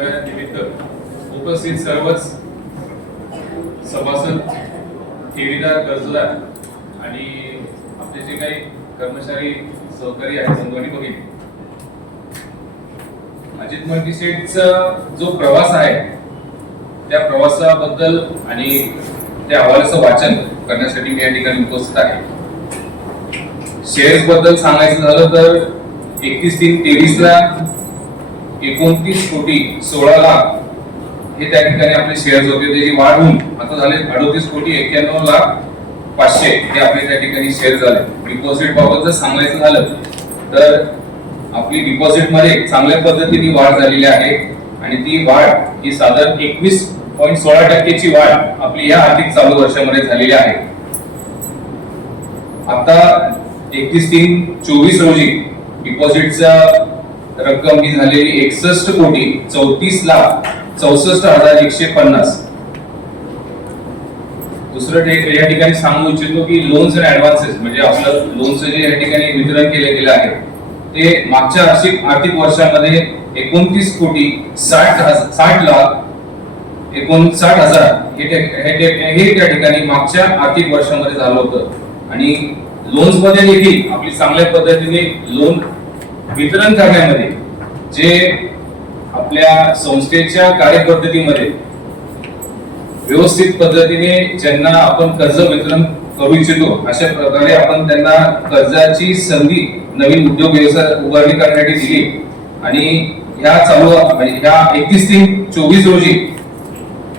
निमित्त उपस्थित सर्वच सभासद ठेवीदार कर्जदार आणि आपले जे काही कर्मचारी सहकारी आहेत संघाने बघितले. अजित अजित मल्टीस्टेटचा जो प्रवास आहे त्या प्रवासाबद्दल आणि त्या अहवालाचं वाचन करण्यासाठी मी या ठिकाणी उपस्थित आहे. शेअर्सबद्दल सांगायचं झालं तर एकतीस तीन तेवीस ला एकोणतीस कोटी सोळा लाख हे त्या ठिकाणी आपले शेअर्स होते. त्याची वाढ होऊन आता झाले अडोतीस कोटी एक्क्याण्णव लाख पाचशे हे आपले त्या ठिकाणी शेअर झाले. डिपॉझिट बाबत जर सांगायचं झालं तर आपली डिपॉझिटमध्ये चांगल्या पद्धतीने वाढ झालेली आहे. आणि ती वाढ ही साधारण एकवीस पॉईंट सोळा टक्केची वाढ आपली या आर्थिक चालू वर्षामध्ये झालेली आहे. आता एकतीस तीन चोवीस रोजी डिपॉझिटचा रक्कम ही झालेली एकसष्ट कोटी चौतीस लाख चौसष्ट हजार एकशे पन्नास. दुसरं ते या ठिकाणी सांगू इच्छितो की लोन्स अँड ऍडव्हान्सेस म्हणजे आपलं लोनचं जे या ठिकाणी वितरण केलं गेलं आहे ते मागच्या आर्थिक आर्थिक वर्षामध्ये एकोणतीस कोटी साठ साठ लाख एकोणसाठ हजार हे त्या- हे त्या- हे त्या ठिकाणी मागच्या आर्थिक वर्षामध्ये झालं होतं. आणि लोन्समध्ये देखील आपली चांगल्या पद्धतीने लोन वितरण करण्यामध्ये जे आपल्या संस्थेच्या कार्यपद्धतीमध्ये व्यवस्थित पद्धतीने ज्यांना आपण कर्ज वितरण करू इच्छितो अशा प्रकारे आपण त्यांना कर्जाची संधी नवीन उद्योग व्यवसाय उभारणी करण्यासाठी दिली. आणि ह्या चालू म्हणजे ह्या एकतीस तीन चोवीस रोजी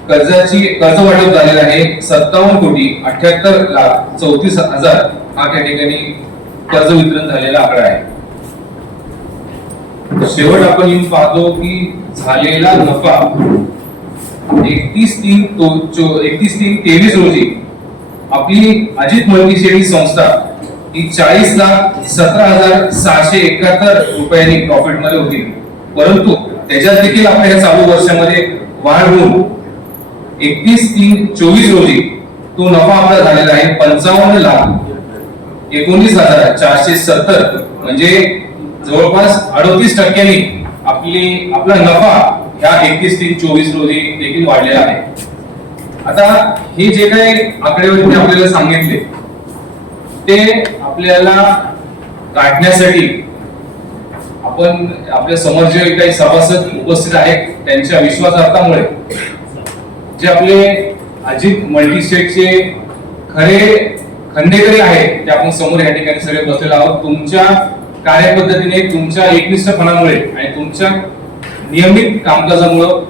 कर्जाची कर्ज वाटप झालेलं आहे. सत्तावन्न कोटी अठ्याहत्तर लाख चौतीस हजार हा त्या ठिकाणी कर्ज वितरण झालेला आकडा आहे. शेवट आपण येऊन पाहतो की झालेला नफा एकतीस तीन एकतीस तीन तेवीस रोजी आपली अजित मल्टीशेड संस्था ही चाळीस लाख सतरा हजार सहाशे एकाहत्तर रुपयांनी प्रॉफिटमध्ये होती. परंतु त्याच्यात देखील आपल्या या चालू वर्षामध्ये वाढ होऊन एकतीस तीन चोवीस रोजी तो नफा आपला झालेला आहे पंचावन्न लाख एकोणीस हजार चारशे सत्तर. म्हणजे जवळपास अडतीस टक्क्यांनी आपली आपला नफा ह्या एकतीस तीन चोवीस रोजी देखील वाढलेला आहे. आता हे जे काही आकडेवारी मी आपल्याला सांगितले ते आपल्याला गाठण्यासाठी आपण आपल्यासमोर जे काही सभासद उपस्थित आहेत त्यांच्या विश्वासार्थामुळे जे आपले अजित मल्टीस्टेटचे खरे खंडेकरी आहेत ते आपण समोर या ठिकाणी सगळे बसलेले आहोत. तुमच्या कार्यपद्धतीने तुमच्या एकनिष्ठपणामुळे आणि तुमच्या नियमित कामकाजामुळं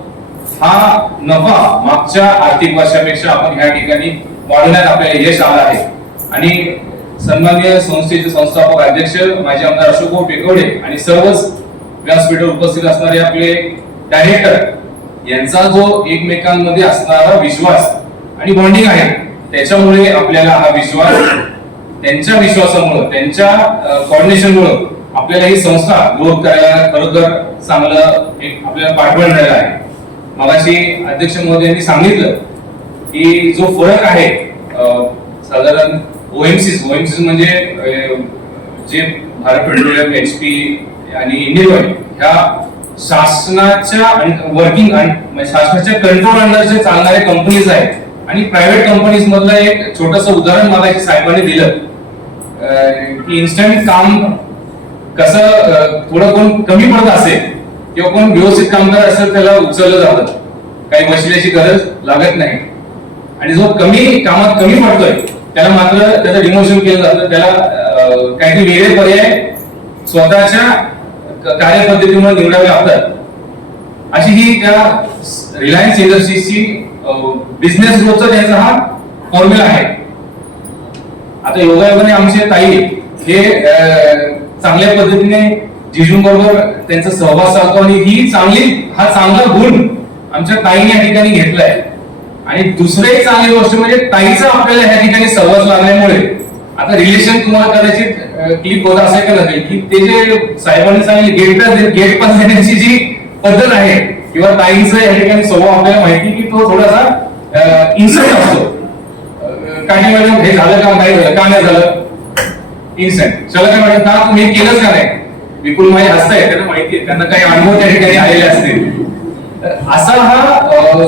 हा नफा मागच्या आर्थिक वर्षापेक्षा आपण ह्या ठिकाणी वाढवण्यात आपल्याला यश आलं आहे. आणि सन्माननीय संस्थेचे संस्थापक अध्यक्ष माझे आमदार अशोक भाऊ पेकवडे आणि सर्वच व्यासपीठावर उपस्थित असणारे आपले डायरेक्टर यांचा जो एकमेकांमध्ये असणारा विश्वास आणि बॉन्डिंग आहे त्याच्यामुळे आपल्याला हा विश्वास त्यांच्या विश्वासामुळं त्यांच्या कॉर्डिनेशनमुळं आपल्याला ही संस्था ग्रोथ करायला खरोखर चांगलं एक आपल्याला पाठबळ मिळालं आहे. मगाशी अध्यक्ष महोदयांनी सांगितलं की जो फरक आहे अं, साधारण एम सी म्हणजे जे भारत पेट्रोलियम एच पी आणि इंडियन ऑइल ह्या शासनाच्या वर्किंग म्हणजे शासनाच्या कंट्रोल अंडरचे चालणारे कंपनीज आहेत. आणि प्रायव्हेट कंपनीज मधलं एक छोटस उदाहरण मला एक साहेबांनी दिलं. की इन्स्टंट काम कसं थोडं कोण कमी पडत असेल किंवा कोण व्यवस्थित काम करत असेल त्याला उचललं जातं. काही मशिनाची गरज लागत नाही. आणि जो कमी कामात कमी पडतोय त्याला मात्र त्याचं डिमोशन केलं जातं. त्याला काहीतरी वेगळे पर्याय स्वतःच्या कार्यपद्धतीमुळे निवडावे लागतात. अशी ही त्या रिलायन्स इंडस्ट्रीजची बिझनेस ग्रोथचा त्यांचा हा फॉर्म्युला आहे. आता योगायोगाने आमचे ताई हे चांगल्या पद्धतीने जिजू बरोबर त्यांचा सहवास साधतो आणि ही चांगली हा चांगला गुण आमच्या ताईने या ठिकाणी घेतलाय. आणि दुसरी एक चांगली गोष्ट म्हणजे ताईचा आपल्याला ह्या ठिकाणी सहवास लागल्यामुळे आता रिलेशन तुम्हाला कदाचित क्लिक होत असेल का लागेल की ते जे साहेबांनी सांगितले गेट गेट पास देण्याची जी पद्धत आहे किंवा ताईंचा या ठिकाणी स्वभाव आपल्याला माहिती की तो थोडासा इन्सर्ट असतो. काही मॅडम हे झालं का नाही झालं का नाही झालं? इन्सेंट चला काय मॅडम का तुम्ही केलंच का नाही? विपुल माझे हसताय त्यांना माहिती आहे त्यांना काही अनुभव त्या ठिकाणी आलेले असतील. तर असा हा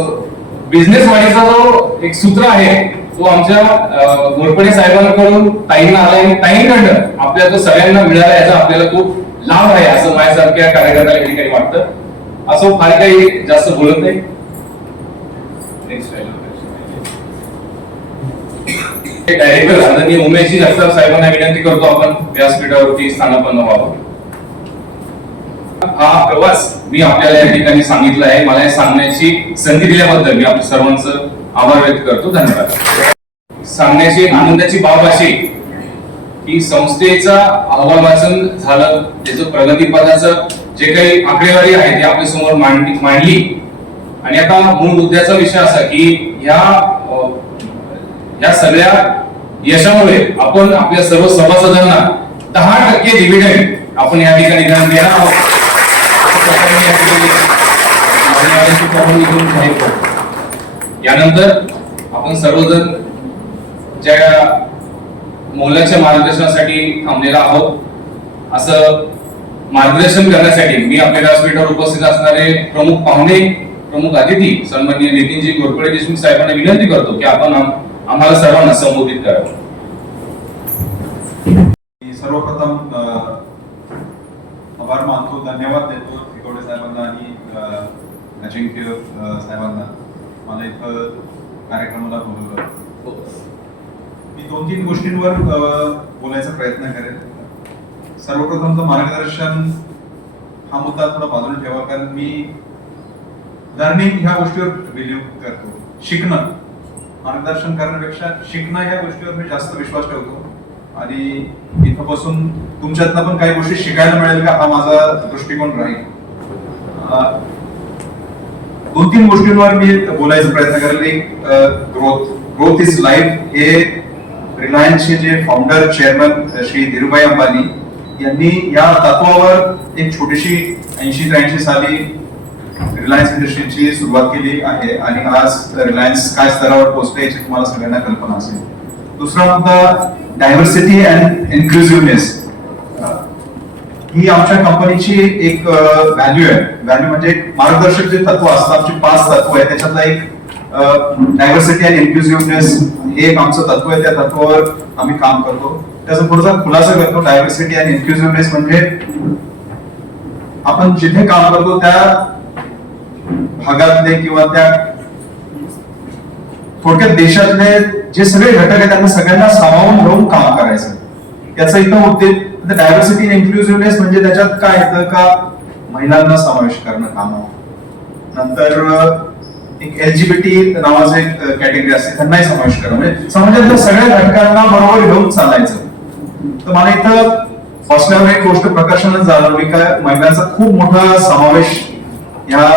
बिझनेस वाढीचा जो एक सूत्र आहे तो आमच्या अ, घोरपडे साहेबांकडून ताईंना आलाय. आणि ताईंकडनं आपल्या तो सगळ्यांना मिळाला याचा आपल्याला खूप लाभ आहे असं माझ्यासारख्या कार्यकर्त्याला काही वाटतं. असं फार काही जास्त बोलत नाही. डायरेक्टर आदरणीय उमेशजी जगताप साहेबांना विनंती करतो आपण व्यासपीठावरती स्थानापन्न व्हावं. हा प्रवास मी आपल्याला या ठिकाणी सांगितला आहे. मला हे सांगण्याची संधी दिल्याबद्दल मी आपल्या सर्वांचं आभार व्यक्त करतो. धन्यवाद. सांगण्याची आनंदाची बाब अशी की संस्थेचा अहवाल वाचन झालं. त्याचं प्रगतीपदाचं जे काही आकडेवारी आहे ते आपल्यासमोर मांडली मांडली. आणि आता मूळ मुद्द्याचा विषय असा की ह्या ह्या या सगळ्या यशामुळे आपण आपल्या सर्व सभासदांना दहा टक्के डिव्हिडंड आपण या ठिकाणी देणार देणार आहोत. यानंतर आपण सर्वजण ज्या मोलाच्या मार्गदर्शनासाठी थांबलेला आहोत असं मार्गदर्शन करण्यासाठी मी आपल्या व्यासपीठावर उपस्थित असणारे प्रमुख पाहुणे प्रमुख अतिथी सन्माननीय नितीनजी घोरपडे देशमुख साहेबांना विनंती करतो की आपण आम्हाला सर्वांना संबोधित करावं मी सर्वप्रथम आभार मानतो धन्यवाद देतो तिकोडे साहेबांना आणि अजिंक्य साहेबांना. मला इथं कार्यक्रमाला बोलवलं. मी दोन तीन गोष्टींवर बोलायचा प्रयत्न करेन. सर्वप्रथम तर मार्गदर्शन हा मुद्दा थोडा बाजूला ठेवा कारण मी लर्निंग ह्या गोष्टीवर बिलीव्ह करतो. शिकणं. मार्गदर्शन करण्यापेक्षा शिकणं ह्या गोष्टीवर मी जास्त विश्वास ठेवतो. आणि इथं बसून तुमच्यातनं पण काही गोष्टी शिकायला मिळेल का हा माझा दृष्टिकोन राहील. दोन तीन गोष्टींवर मी बोलायचा प्रयत्न करेल. एक ग्रोथ ग्रोथ इज लाईफ हे रिलायन्सचे जे फाउंडर चेअरमन श्री धीरुभाई अंबानी यांनी या तत्वावर एक छोटीशी ऐंशी त्र्याऐंशी साली रिलायन्स इंडस्ट्रीची सुरुवात केली आहे आणि आज रिलायन्स काय स्तरावर पोहोचते याची तुम्हाला सगळ्यांना कल्पना असेल. दुसरा मुद्दा डायव्हर्सिटी अँड इन्क्लुझिव्हनेस ही आमच्या कंपनीची एक व्हॅल्यू आहे. व्हॅल्यू म्हणजे मार्गदर्शक जे तत्व असतात आमची पाच तत्व आहे त्याच्यातला एक डायव्हर्सिटी अँड इन्क्लुझिव्हनेस हे एक आमचं तत्व आहे. त्या तत्वावर आम्ही काम करतो. त्याचा थोडासा खुलासा करतो डायव्हर्सिटी अँड इन्क्लुझिव्हनेस म्हणजे आपण जिथे काम करतो त्या भागातले किंवा त्या थोडक्यात देशातले जे सगळे घटक आहेत त्यांना सगळ्यांना सामावून घेऊन काम करायचं. याचा इथं उद्देश डायव्हर्सिटी इन्क्लुझिव्हनेस म्हणजे त्याच्यात काय येतं का? महिलांना समावेश करणं कामावर नंतर एक एलजीबीटी नावाचं एक कॅटेगरी असते त्यांनाही समावेश करणं. म्हणजे समाजातल्या सगळ्या घटकांना बरोबर घेऊन चालायचं. तर मला इथं बसल्यावर एक गोष्ट प्रकाशनच झालं मी काय महिलांचा खूप मोठा समावेश या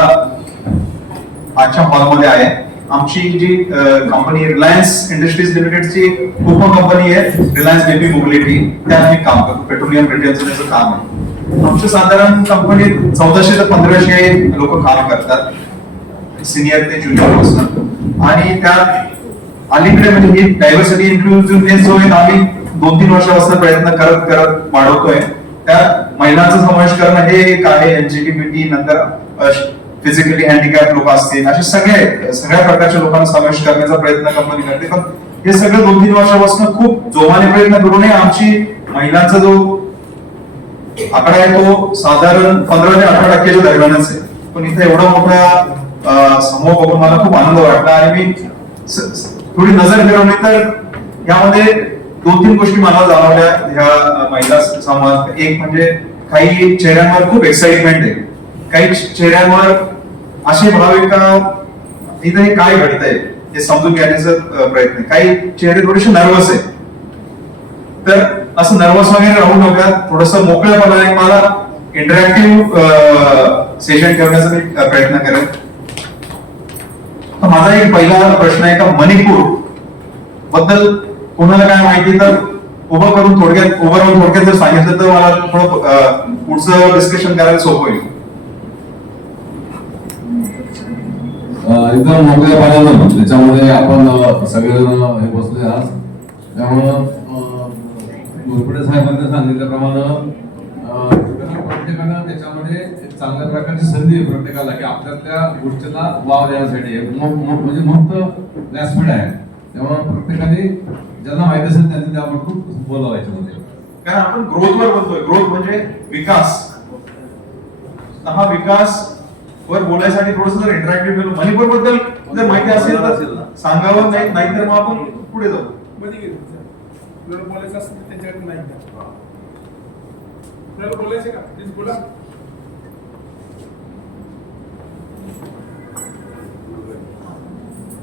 आजच्या हॉलमध्ये आहे. आमची जी कंपनी रिलायन्स इंडस्ट्रीज लिमिटेडची उप कंपनी आहे रिलायन्स बेबी मोबिलिटी त्यात मी काम करतो. पेट्रोलियम रिटेलचं त्याचं काम आहे. आमच्या साधारण कंपनीत चौदाशे ते पंधराशे लोक काम करतात. सिनियर ते ज्युनियरपासून. आणि त्यात अलीकडे म्हणजे ही डायव्हर्सिटी इन्क्लुझिव्हनेस जो आहे आम्ही दोन तीन वर्षापासून प्रयत्न करत करत वाढवतोय. त्यात महिलांचा समावेश करणं हे एक आहे. एलजीबीटी नंतर फिजिकली हँडिकॅप लोक असतील असे सगळे सगळ्या प्रकारच्या लोकांना समावेश करण्याचा प्रयत्न कंपनी करते. पण हे सगळं दोन तीन वर्षापासून खूप जोमाने प्रयत्न करूनही आमची महिलांचा जो आकडा आहे तो साधारण पंधरा ते अठरा टक्क्याच्या दरम्यानच आहे. पण इथे एवढा मोठा समूह बघून मला खूप आनंद वाटला. आणि मी थोडी नजर फिरवली तर यामध्ये दोन तीन गोष्टी मला जाणवल्या ह्या महिला समाज एक म्हणजे काही चेहऱ्यांवर खूप एक्साइटमेंट आहे. काही चेहऱ्यांवर असे भाव आहे का इथे हे काय घडतंय हे समजून घेण्याचा प्रयत्न आहे. काही चेहरे थोडेसे नर्वस आहे तर असं नर्वस वगैरे राहू नका. थोडस मोकळेपणाने मला इंटरॅक्टिव्ह सेशन ठेवण्याचा मी प्रयत्न करेन. माझा एक पहिला प्रश्न आहे का? मणिपूरबद्दल कोणाला काय माहिती? तर उभं करून थोडक्यात उभं राहून थोडक्यात जर सांगितलं तर मला थोडं पुढचं डिस्कशन करायला सोपं होईल. एकदम मोकळ्या पाण्यानं त्याच्यामध्ये आपण सगळेजण हे बसले आज. त्यामुळं घोरपडे साहेबांनी सांगितल्याप्रमाणे प्रत्येकानं त्याच्यामध्ये चांगल्या प्रकारची संधी आहे प्रत्येकाला की आपल्यातल्या गोष्टीला वाव देण्यासाठी. म्हणजे मुक्त व्यासपीठ आहे. तेव्हा प्रत्येकाने ज्यांना माहिती असेल त्यांनी त्याबद्दल बोलावं याच्यामध्ये म्हणजे. कारण आपण ग्रोथवर बोलतोय. ग्रोथ म्हणजे विकास. हा विकास वर बोलायसाठी थोडस जर इंटरॅक्टिव्ह केलं मणिपूरबद्दल जर माहिती असेल तर सांगावं नाही नाहीतर मग आपण पुढे जाऊ. मध्ये गेलो आपल्याला बोलायचं असेल तर त्यांच्याकडे नाही द्या आपल्याला बोलायचं का? प्लीज बोला.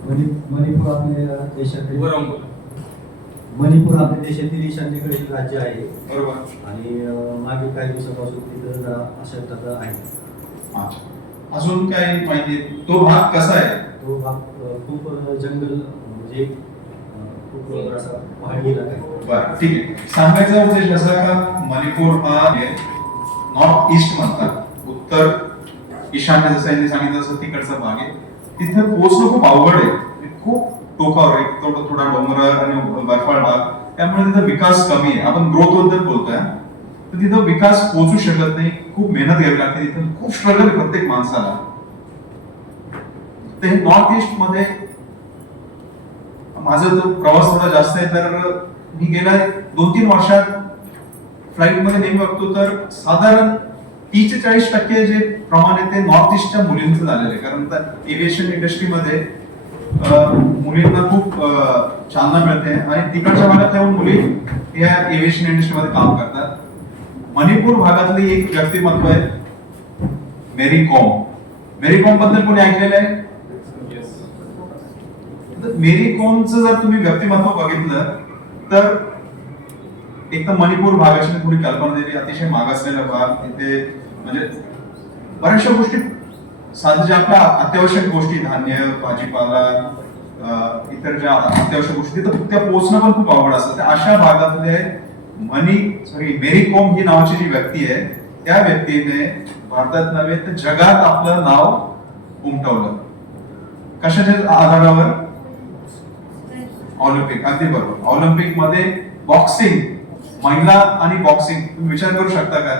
मणि- मणिपूर आपल्या देशातील. मणिपूर आपल्या देशातील ईशान्येकडील राज्य आहे. बरोबर. आणि अं, मागील काही दिवसापासून तिथं अशांतता आहे. अजून काय माहिती? तो भाग कसा आहे? तो भाग खूप जंगल म्हणजे खूप असा पहाडी इलाका आहे. बरं ठीक आहे. सांगायचा उद्देश असा का मणिपूर हा नॉर्थ ईस्ट म्हणतात. उत्तर ईशान्य जसं यांनी सांगितलं तसं तिकडचा भाग आहे. तिथे पोहोचणं खूप अवघड आहे. खूप टोकावर आहे. थोडं थोडा डोंगराळ आणि बर्फाळ भाग. त्यामुळे तिथं विकास कमी आहे. आपण ग्रोथबद्दल बोलतोय तर तिथं विकास पोहोचू शकत नाही खूप मेहनत घ्यावी लागते तिथं खूप स्ट्रगल प्रत्येक माणसाला. तर हे नॉर्थ ईस्टमध्ये माझा जो प्रवास थोडा जास्त आहे तर मी गेल्या दोन तीन वर्षात फ्लाईटमध्ये नेहमी बघतो तर साधारण तीस ते चाळीस टक्के जे प्रमाण आहे ते नॉर्थ ईस्टच्या मुलींचं झालेलं आहे. कारण एव्हिएशन इंडस्ट्रीमध्ये मुलींना खूप चालना मिळते. आणि तिकडच्या भागात येऊन मुली या एव्हिएशन इंडस्ट्रीमध्ये काम करतात. मणिपूर भागातली एक व्यक्तिमत्व आहे मेरी कॉम मेरी कॉमबद्दल कोणी ऐकलेलं आहे? मेरी कॉमचं जर तुम्ही व्यक्तिमत्व बघितलं तर एक तर मणिपूर भागाची थोडी कल्पना दिली अतिशय मागासलेला भाग. तिथे म्हणजे बऱ्याचशा गोष्टी साध्या ज्या आपल्या अत्यावश्यक गोष्टी धान्य भाजीपाला इतर ज्या अत्यावश्यक गोष्टी तर त्या पोहोचणं पण खूप अवघड असतं. त्या अशा भागातले मनी सॉरी मेरी कॉम ही नावाची जी व्यक्ती आहे त्या व्यक्तीने भारतात नव्हे तर जगात आपलं नाव उमटवलं. कशाच्या आधारावर? ऑलिम्पिक अगदी बरोबर. ऑलिम्पिकमध्ये बॉक्सिंग महिला आणि बॉक्सिंग तुम्ही विचार करू शकता का?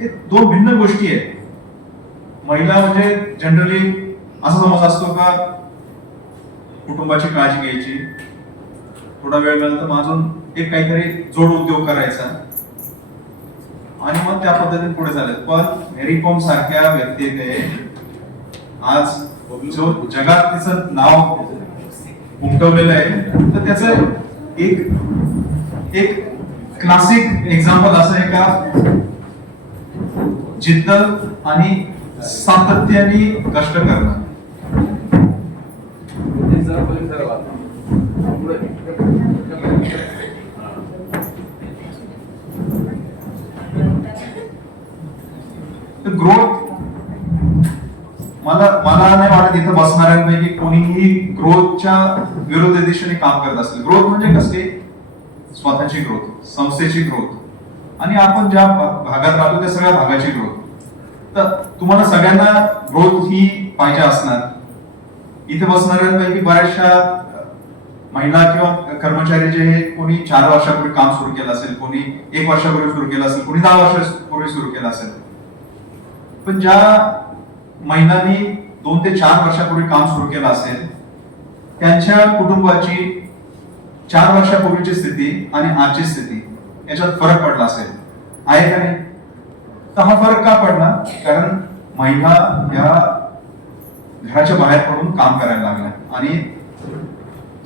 हे दोन भिन्न गोष्टी आहेत. महिला म्हणजे जनरली असा समज असतो का कुटुंबाची काळजी घ्यायची थोडा वेळ मिळाला तर माझं एक काहीतरी जोड उद्योग करायचा. आणि मग त्या पद्धतीने पुढे झाले पण मेरी कॉम सारख्या व्यक्तीने आज जो जगात तिचं नाव उमटवलेलं आहे तर त्याच एक एक क्लासिक एक्झाम्पल असं आहे का? जिद्द आणि सातत्याने कष्ट करणं तर ग्रोथ मला मला नाही वाटत इथं बसणाऱ्यांपैकी कोणीही ग्रोथच्या विरोध दिशेने काम करत असेल. ग्रोथ म्हणजे कसली स्वतःची ग्रोथ संस्थेची ग्रोथ आणि आपण ज्या भागात राहतो त्या सगळ्या भागाची ग्रोथ तर तुम्हाला सगळ्यांना ग्रोथ ही पाहिजे असणार. इथे बसणाऱ्यांपैकी बऱ्याचशा महिला किंवा कर्मचारी जे हे कोणी चार वर्षापूर्वी काम सुरू केलं असेल कोणी एक वर्षापूर्वी सुरू केलं असेल कोणी दहा वर्षापूर्वी सुरू केलं असेल. पण ज्या महिलांनी दोन ते चार वर्षापूर्वी काम सुरू केलं असेल त्यांच्या कुटुंबाची चार वर्षापूर्वीची स्थिती आणि आजची स्थिती याच्यात फरक पडला असेल. आहे का नाही? तर हा फरक का पडला? कारण महिला या घराच्या बाहेर पडून काम करायला लागल्या. आणि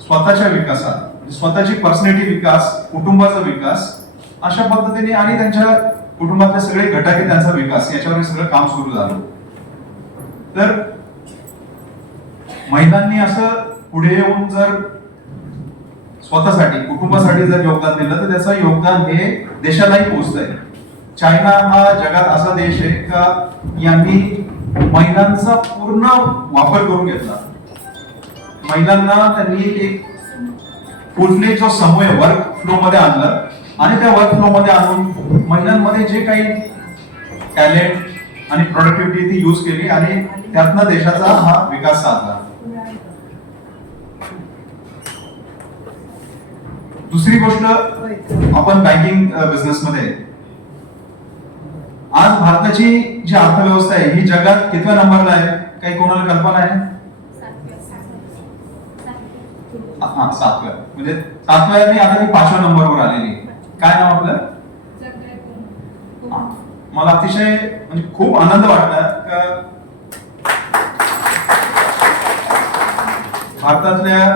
स्वतःच्या विकासात म्हणजे स्वतःची पर्सनॅलिटी विकास कुटुंबाचा विकास अशा पद्धतीने आणि त्यांच्या कुटुंबातले सगळे घटक त्यांचा विकास याच्यावर सगळं काम सुरू झालं. तर महिलांनी असं पुढे येऊन जर स्वतःसाठी कुटुंबासाठी जर योगदान दिलं तर त्याचं योगदान हे देशालाही पोहोचतंय. चायना हा जगात असा देश आहे का यांनी महिलांचा पूर्ण वापर करून घेतला. महिलांना त्यांनी एक पूर्ण जो समूह वर्क फ्लो मध्ये आणलं. आणि त्या वर्क फ्लो मध्ये आणून महिलांमध्ये जे काही टॅलेंट आणि प्रोडक्टिव्हिटी ती यूज केली आणि त्यातनं देशाचा हा विकास साधला. दुसरी गोष्ट आपण बँकिंग बिझनेस मध्ये आज भारताची जी अर्थव्यवस्था आहे ही जगात कितव्या नंबरला आहे? काही कोणाला कल्पना आहे? हा सातव्या. म्हणजे सातव्या आणि आता ती पाचव्या नंबरवर आलेली काय नाव आपलं. मला अतिशय म्हणजे खूप आनंद वाटला का भारतातल्या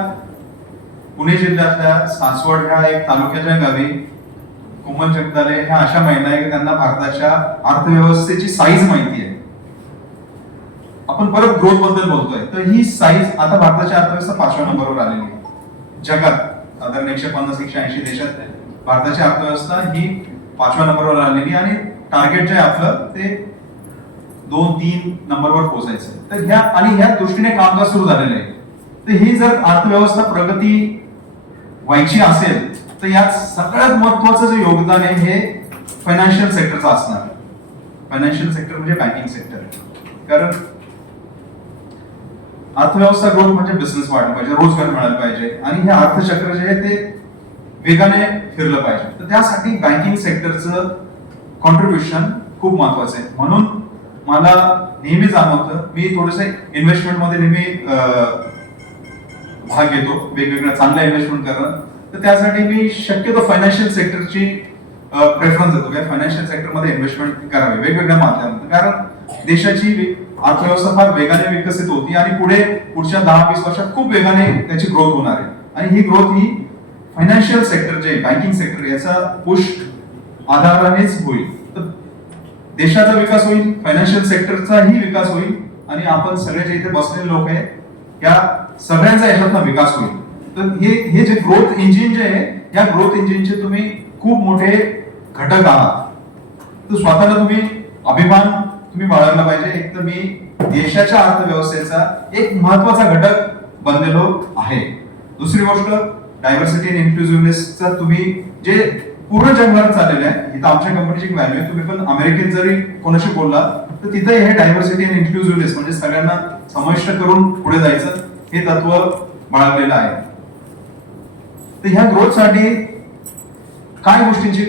पुणे जिल्ह्यातल्या सासवड ह्या एक तालुक्याच्या गावी कोमल जगदाले ह्या अशा महिला आहे की त्यांना भारताच्या अर्थव्यवस्थेची साईज माहिती आहे. आपण परत ग्रोथबद्दल बोलतोय. तर ही साईज आता भारताची अर्थव्यवस्था पाचव्या नंबरवर आलेली आहे. जगात साधारण एकशे पन्नास एकशे ऐंशी देशात भारताची अर्थव्यवस्था ही पाचव्या नंबरवर आलेली आणि टार्गेट जे आपलं ते दोन तीन नंबरवर पोहोचायचं. तर ह्या आणि ह्या दृष्टीने कामकाज सुरू झालेलं आहे. तर ही जर अर्थव्यवस्था प्रगती व्हायची असेल तर यात सगळ्यात महत्वाचं जे योगदान आहे हे फायनान्शियल सेक्टरचं असणार. फायनान्शियल सेक्टर म्हणजे बँकिंग सेक्टर कारण अर्थव्यवस्था ग्रोथ म्हणजे बिझनेस वाढला पाहिजे रोजगार मिळाला पाहिजे. आणि हे अर्थचक्र जे आहे ते वेगाने फिरलं पाहिजे. तर त्यासाठी बँकिंग सेक्टरचं कॉन्ट्रीब्युशन खूप महत्वाचं आहे. म्हणून मला नेहमी जाणवतं मी थोडस इन्व्हेस्टमेंटमध्ये नेहमी भाग घेतो. वेगवेगळ्या चांगल्या इन्व्हेस्टमेंट करणं. तर त्यासाठी मी शक्यतो फायनान्शियल सेक्टरची प्रेफरन्स देतो. काय? फायनान्शियल सेक्टरमध्ये इन्व्हेस्टमेंट करावे. वेगवेगळ्या माध्यमातून. कारण देशाची अर्थव्यवस्था फार वेगाने विकसित होती आणि पुढे पुढच्या दहा वीस वर्षात खूप वेगाने त्याची ग्रोथ होणार आहे. आणि ही ग्रोथ ही फायनान्शियल सेक्टर जे बँकिंग सेक्टर याचा पुश आधारानेच होईल. तर देशाचा विकास होईल फायनान्शियल सेक्टरचाही विकास होईल आणि आपण सगळे जे इथे बसलेले लोक आहे या सगळ्यांचा याच्यातनं विकास होईल. तर हे हे जे ग्रोथ इंजिन जे आहे या ग्रोथ इंजिनचे तुम्ही खूप मोठे घटक आहात. तर स्वतःला तुम्ही अभिमान तुम्ही बाळगला पाहिजे. एक तर मी देशाच्या अर्थव्यवस्थेचा एक महत्त्वाचा घटक बनलेलो आहे. दुसरी गोष्ट डायव्हर्सिटी अँड इन्क्लुझिव्हनेसचा तुम्ही जे पूर्ण जगभरात चाललेलं आहे इथं आमच्या कंपनीची एक व्हॅल्यू आहे. तुम्ही पण अमेरिकेत जरी कोणाशी बोलला तर तिथे हे डायव्हर्सिटी अँड इन्क्लुझिव्हनेस म्हणजे सगळ्यांना समाविष्ट करून पुढे जायचं हे तत्व बाळगलेलं आहे. तर ह्या ग्रोथसाठी काय गोष्टींची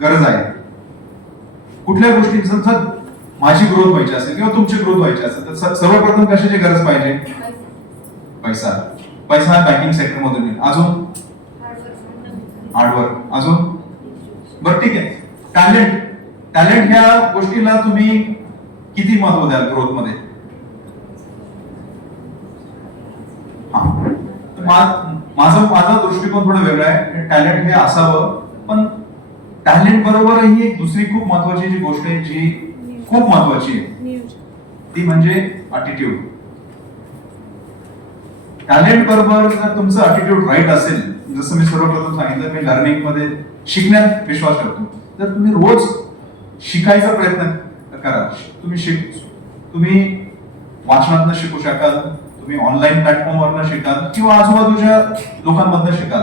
गरज आहे? कुठल्या गोष्टींची माझी ग्रोथ व्हायची असेल किंवा तुमची ग्रोथ व्हायची असेल तर सर्वप्रथम कशाची गरज पाहिजे? पैसा. पैसा बँकिंग सेक्टर मधून येईल. अजून? हार्डवर्क अजून? बरं ठीक आहे. टॅलेंट टॅलेंट ह्या गोष्टीला तुम्ही किती महत्त्व द्याल ग्रोथमध्ये? हा. माझा माझा दृष्टिकोन थोडा वेगळा आहे. टॅलेंट हे असावं पण टॅलेंट बरोबरही एक दुसरी खूप महत्वाची जी गोष्ट आहे जी खूप महत्वाची आहे. ती म्हणजे अटिट्यूड टॅलेंट बरोबर जर तुमचं अटिट्यूड राईट असेल जसं मी सर्वप्रथम सांगितलं मी लर्निंगमध्ये शिकण्यात विश्वास ठेवतो. तर तुम्ही रोज शिकायचा प्रयत्न करा. तुम्ही शिक तुम्ही वाचनातनं शिकू शकाल तुम्ही ऑनलाईन प्लॅटफॉर्मवरनं शिकाल किंवा आजूबाजूच्या लोकांमधनं शिकाल.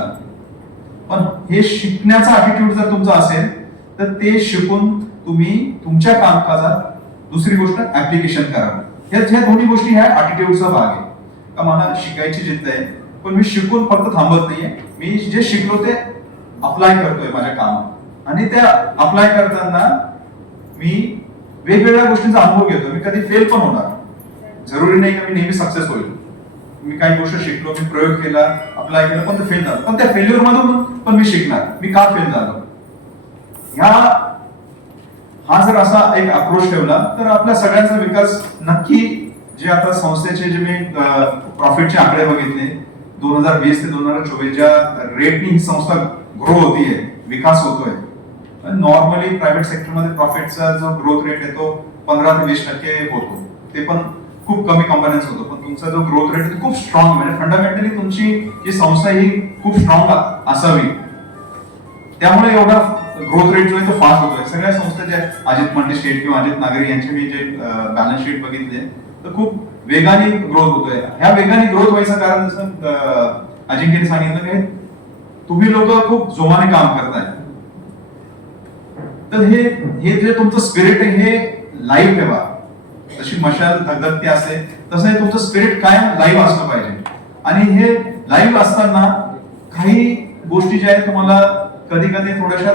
पण हे शिकण्याचा अटिट्यूड जर तुमचा असेल तर ते शिकून तुम्ही तुमच्या कामकाजात दुसरी गोष्ट ऍप्लिकेशन करा. या ह्या दोन्ही गोष्टी ह्या अटिट्यूडचा भाग आहे. आता मला शिकायची जिद्द आहे पण मी शिकून फक्त थांबत नाहीये. मी जे शिकलो ते अप्लाय करतोय माझ्या कामात. आणि त्या अप्लाय करताना मी वेगवेगळ्या गोष्टींचा अनुभव घेतो. मी कधी फेल पण होणार. जरुरी नाही का मी नेहमी सक्सेस होईल. मी काही गोष्ट शिकलो मी प्रयोग केला अप्लाय केला पण ते फेल झालं. पण त्या फेल्युअर मधून पण मी शिकणार. मी का फेल झालो? ह्या हा जर असा एक अप्रोच ठेवला तर आपल्या सगळ्यांचा विकास नक्की जे आता संस्थेचे जे मी प्रॉफिटचे आकडे बघितले दोन हजार वीस ते दोन हजार चोवीस ज्या रेटनी ही संस्था ग्रो होतीये विकास होतोय नॉर्मली प्रायव्हेट सेक्टरमध्ये प्रॉफिटचा जो ग्रोथ रेट आहे तो पंधरा ते वीस टक्के होतो. ते पण खूप कमी कंपन्यांच होतो पण तुमचा जो ग्रोथ रेट खूप स्ट्रॉंग म्हणजे फंडामेंटली तुमची जी संस्था ही खूप स्ट्रॉंग असावी. त्यामुळे एवढा ग्रोथ रेट जो आहे तो फास्ट होतोय. सगळ्या संस्था ज्या अजित मंडे स्टेट किंवा अजित नागरी यांचे मी जे बॅलन्स शीट बघितले तर खूप वेगाने ग्रोथ होतोय. ह्या वेगाने ग्रोथ व्हायचं कारण जसं अजिंक्यने सांगितलं की तुम्ही लोक खूप जोमाने काम करताय. तर हे हे जे तुमचं स्पिरिट आहे हे लाईव्ह ठेवा. जशी मशाल धगधगती असते तसं हे तुमचं स्पिरिट कायम लाईव्ह असलं पाहिजे. आणि हे लाईव्ह असताना काही गोष्टी ज्या आहेत तुम्हाला कधी कधी थोड्याशा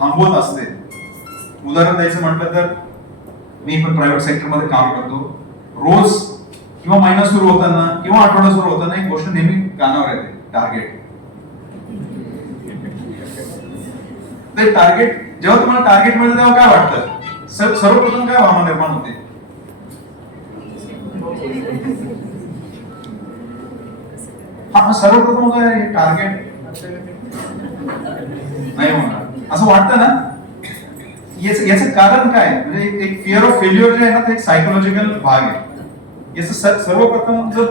थांबवत असते. उदाहरण द्यायचं म्हटलं तर मी पण प्रायव्हेट सेक्टरमध्ये काम करतो. रोज किंवा महिना सुरू होताना किंवा आठवडा सुरू होताना एक गोष्ट नेहमी कानावर येते टार्गेट ते टार्गेट जेव्हा तुम्हाला टार्गेट मिळतं तेव्हा काय वाटतं? सर सर्वप्रथम काय भावना निर्माण होते? हा सर्वप्रथम काय टार्गेट नाही होणार. असं वाटतं ना? याचं याचं कारण काय? म्हणजे एक- एक फिअर ऑफ फेल्युअर जे आहे ना ते एक सायकोलॉजिकल भाग आहे. याचं सर्वप्रथम जर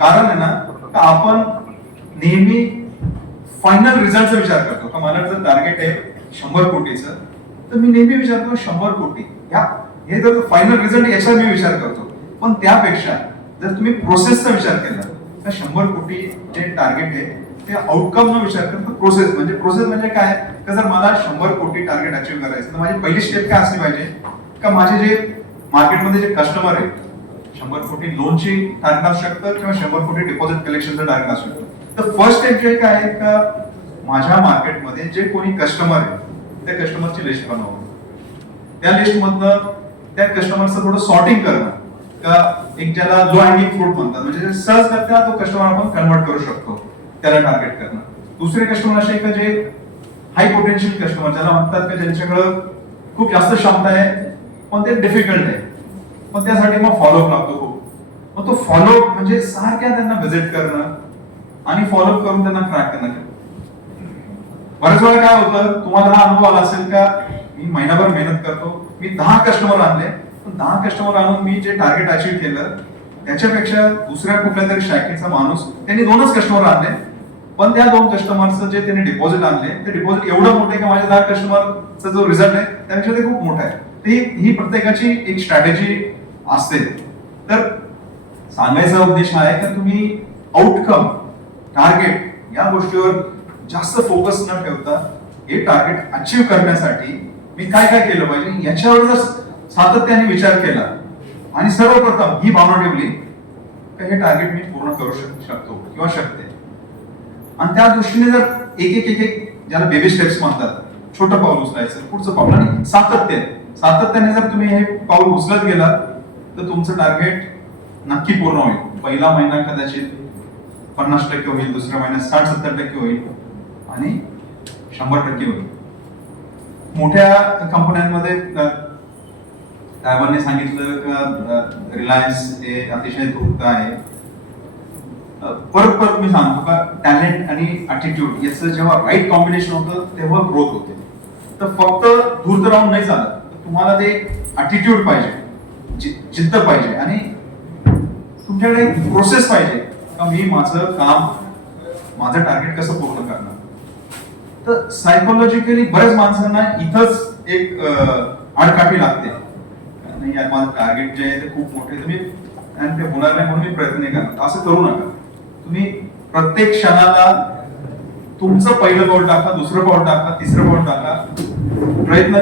कारण आहे ना तर आपण नेहमी फायनल रिझल्टचा विचार करतो. का मला जर टार्गेट आहे शंभर कोटीचं तर मी नेहमी विचार करतो शंभर कोटी. या हे जर फायनल रिझल्ट याचा मी विचार करतो. पण त्यापेक्षा जर तुम्ही प्रोसेसचा विचार केला तर शंभर कोटी जे टार्गेट आहे ते आउटकम न विचार करतो प्रोसेस म्हणजे प्रोसेस म्हणजे काय? का जर मला शंभर कोटी टार्गेट अचीव्ह करायचं तर माझी पहिली स्टेप काय असली पाहिजे? का माझे जे मार्केटमध्ये जे कस्टमर आहेत शंभर कोटी लोनची टार्गेट असू शकतं किंवा शंभर कोटी डिपॉझिट कलेक्शनचं टार्गेट असू शकतं? तर फर्स्ट स्टेप जे काय आहे का? माझ्या मार्केटमध्ये जे कोणी कस्टमर आहे त्या कस्टमरची लिस्ट बनवणं त्या लिस्ट मधनं त्या कस्टमरचं थोडं सॉर्टिंग करणं. का एक ज्याला लो हँगिंग फ्रूट म्हणतात म्हणजे सहज करता तो कस्टमर आपण कन्वर्ट करू शकतो त्याला टार्गेट करणं. दुसरे कस्टमर असे का जे हाय पोटेन्शियल कस्टमर ज्याला म्हणतात का ज्यांच्याकडं खूप जास्त क्षमता आहे पण ते डिफिकल्ट आहे. पण त्यासाठी मग फॉलोअप लागतो खूप. मग तो फॉलोअप म्हणजे सारख्या त्यांना व्हिजिट करणं आणि फॉलोअप करून त्यांना ट्रॅक करणं. बऱ्याच वेळा काय होतं तुम्हाला हा अनुभव आला असेल का मी महिनाभर मेहनत करतो मी दहा कस्टमर आणले पण दहा कस्टमर आणून मी जे टार्गेट अचीव्ह केलं त्याच्यापेक्षा दुसऱ्या कुठल्या तरी शाखेचा माणूस त्यांनी दोनच कस्टमर आणले पण त्या दोन कस्टमरचं जे त्यांनी डिपॉझिट आणले ते डिपॉझिट एवढं मोठं आहे की माझ्या दहा कस्टमरचा जो रिझल्ट आहे त्यापेक्षा ते खूप मोठा आहे. तर ही ही प्रत्येकाची एक स्ट्रॅटेजी असते. तर सांगायचा उद्देश हा आहे की तुम्ही आउटकम टार्गेट या गोष्टीवर जास्त फोकस न ठेवता हे टार्गेट अचीव करण्यासाठी मी काय काय केलं पाहिजे? याच्यावर जर सातत्याने विचार केला आणि सर्वप्रथम ही भावना ठेवली तर हे टार्गेट मी पूर्ण करू शकतो किंवा शकते. आणि त्या दृष्टीने जर एक एक एक एक ज्याला बेबी स्टेप्स म्हणतात छोटं पाऊल उचलायचं पुढचं पाऊल आणि सातत्य. सातत्याने जर तुम्ही हे पाऊल उचलत गेला तर तुमचं टार्गेट नक्की पूर्ण होईल. पहिला महिना कदाचित पन्नास टक्के होईल दुसऱ्या महिन्यात साठ सत्तर टक्के होईल आणि शंभर टक्के होईल. मोठ्या कंपन्यांमध्ये अ, साहेबांनी सांगितलं का रिलायन्स हे अतिशय धूर्त आहे. परत परत मी सांगतो का टॅलेंट आणि अटिट्यूड याचं जेव्हा राईट कॉम्बिनेशन होतं तेव्हा ग्रोथ होते. तर फक्त धूर्त राहून नाही चालत. तर तुम्हाला ते अटिट्यूड पाहिजे. जिद्द पाहिजे आणि तुमच्याकडे एक प्रोसेस पाहिजे का मी माझं काम माझं टार्गेट कसं पूर्ण करणार? तर सायकोलॉजिकली बऱ्याच माणसांना इथंच एक आडकाठी लागते. नाही यार माझं टार्गेट जे आहे ते खूप मोठे तुम्ही आणि ते होणार नाही म्हणून मी प्रयत्न नाही करणार. असं करू नका. तुम्ही प्रत्येक क्षणाला तुमचं पहिलं पाऊल टाका दुसरं पाऊल टाका तिसरं पाऊल टाका. प्रयत्न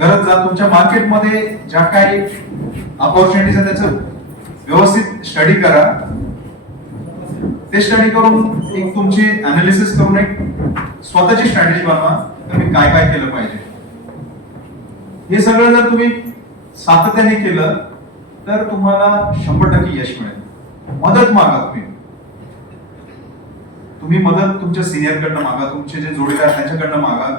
करत जा. तुमच्या मार्केटमध्ये ज्या काही अपॉर्च्युनिटीज आहेत त्याचं व्यवस्थित स्टडी करा. ते स्टडी करून एक तुमची अनालिसिस करून एक स्वतःची स्ट्रॅटेजी बनवा. तुम्ही काय काय केलं पाहिजे. हे सगळं जर तुम्ही सातत्याने केलं तर तुम्हाला शंभर टक्के यश मिळेल. मदत मागा तुम्ही. तुम्ही मदत तुमच्या सिनियरकडनं मागा तुमचे जे जोडीदार त्यांच्याकडनं मागा.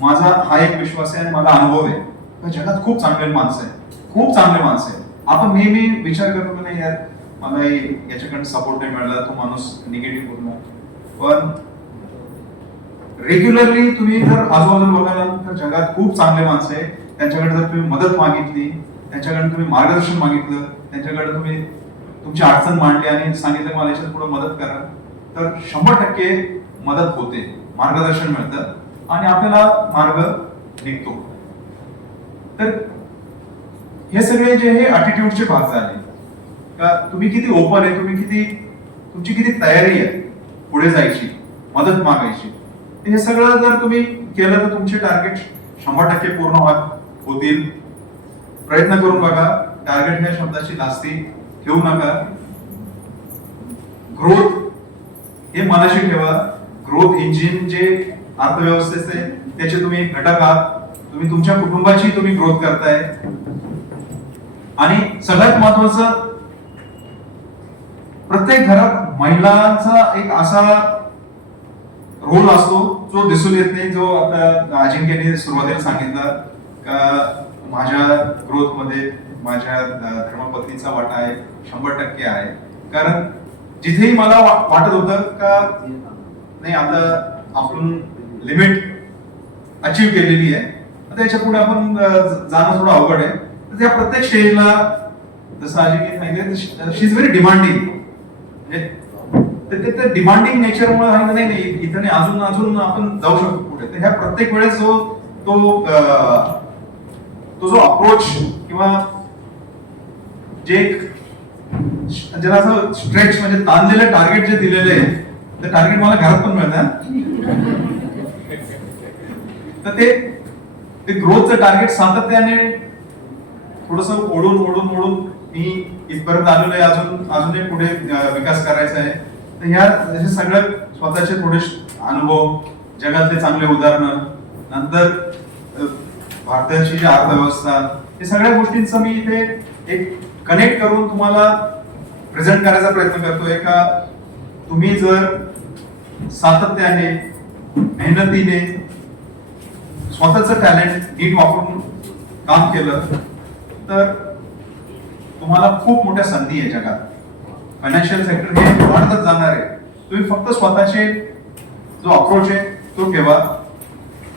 माझा हा एक विश्वास आहे आणि मला अनुभव आहे. जगात खूप चांगले माणसं आहे खूप चांगले माणसं आहे आपण नेहमी विचार करतो की नाही यार मला याच्याकडनं सपोर्ट नाही मिळाला तो माणूस निगेटिव्ह बोलला पण रेग्युलरली तुम्ही जर आजूबाजूला बघायला तर जगात खूप चांगले माणसं आहे त्यांच्याकडे जर तुम्ही मदत मागितली त्यांच्याकडे तुम्ही मार्गदर्शन मागितलं त्यांच्याकडे तुम्ही तुमची अडचण मांडली आणि सांगितलं मला याच्यात पुढे मदत करा तर शंभर टक्के मदत होते. मार्गदर्शन मिळतं आणि आपल्याला मार्ग निघतो. तर हे सगळे जे हे अटिट्यूडचे भाग झाले. का तुम्ही किती ओपन आहे तुम्ही किती तुमची किती तयारी आहे पुढे जायची मदत मागायची. हे सगळं जर तुम्ही केलं तर तुमचे टार्गेट शंभर टक्के पूर्ण होतील. प्रयत्न करून बघा टार्गेट ह्या शब्दाची लास्ती ठेवू नका. ग्रोथ हे मनाशी ठेवा. ग्रोथ इंजिन जे अर्थव्यवस्थेचे त्याचे तुम्ही घटक आहात. तुम्ही तुमच्या कुटुंबाची तुम्ही ग्रोथ करताय. आणि सगळ्यात महत्वाचं प्रत्येक घरात महिलांचा एक असा रोल असतो जो दिसून येत नाही जो आता अजिंक्यने सुरुवातीला सांगितलं का माझ्या ग्रोथमध्ये माझ्या धर्मपत्नीचा वाटा आहे शंभर टक्के आहे. कारण जिथेही मला वाटत होतं का नाही आता आपण लिमिट अचीव केलेली आहे त्याच्या पुढे आपण जाणं थोडं अवघड आहे. त्या प्रत्येक स्टेजला जसं आजी सांगितलं शी इज व्हेरी डिमांडिंग म्हणजे ते डिमांडिंग नेचरमुळे मुळे नाही नाही, इथं नाही अजून अजून आपण जाऊ शकतो पुढे. तर ह्या प्रत्येक वेळेस जो तो तो जो अप्रोच किंवा जे एक ज्याला असं स्ट्रेच म्हणजे ताणलेलं टार्गेट जे दिलेलं आहे ते टार्गेट मला घरात पण मिळतं तर ते ते ग्रोथचं टार्गेट सातत्याने थोडस ओढून ओढून ओढून मी इथपर्यंत आलेलो आहे अजून अजूनही पुढे विकास करायचा आहे. तर ह्या हे सगळं स्वतःचे थोडे अनुभव जगातले चांगले उदाहरणं नंतर भारताची जी अर्थव्यवस्था हे सगळ्या गोष्टींचं मी इथे एक कनेक्ट करून तुम्हाला प्रेझेंट करायचा प्रयत्न करतोय का तुम्ही जर सातत्याने मेहनतीने स्वतःचं टॅलेंट नीट वापरून काम केलं तर तुम्हाला खूप मोठ्या संधी आहे जगात. फायनान्शियल सेक्टर हे वाढतच जाणार आहे. तुम्ही फक्त स्वतःचे जो अप्रोच आहे तो ठेवा.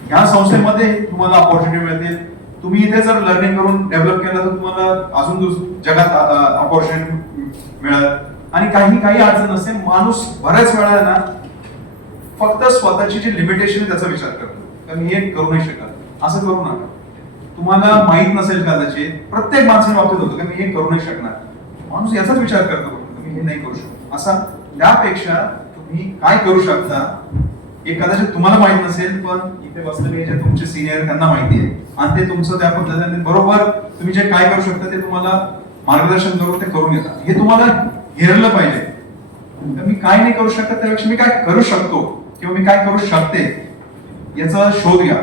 ह्या संस्थेमध्ये तुम्हाला ऑपॉर्च्युनिटी मिळतील. तुम्ही इथे जर लर्निंग करून डेव्हलप केलं तर तुम्हाला अजून जगात ऑपॉर्च्युनिटी मिळेल. आणि काही काही अडचण असते माणूस बऱ्याच वेळा ना फक्त स्वतःची जी लिमिटेशन त्याचा विचार करतो. का मी हे करू नाही शकत. असं करू नका. तुम्हाला माहीत नसेल कदाचित प्रत्येक माणसाने बाबतीत होतं की मी हे करू नाही शकणार? माणूस याचाच विचार करतो मी हे नाही करू शकतो. असा त्यापेक्षा तुम्ही काय करू शकता हे कदाचित तुम्हाला माहीत नसेल पण इथे बसलेले जे तुमचे सिनियर त्यांना माहिती आहे. आणि ते तुमचं त्या पद्धतीने बरोबर तुम्ही जे काय करू शकता ते तुम्हाला मार्गदर्शन करून ते करून येतात हे तुम्हाला हेरलं पाहिजे. तर मी काय नाही करू शकत त्यापेक्षा मी काय करू शकतो? किंवा मी काय करू शकते? याचा शोध घ्या.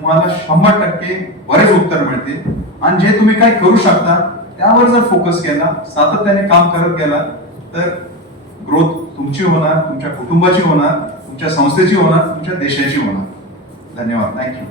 तुम्हाला शंभर टक्के बरेच उत्तर मिळते आणि जे तुम्ही काय करू शकता त्यावर जर फोकस केला सातत्याने काम करत गेला तर ग्रोथ तुमची होणार तुमच्या कुटुंबाची होणार तुमच्या संस्थेची होणार तुमच्या देशाची होणार. धन्यवाद. थँक्यू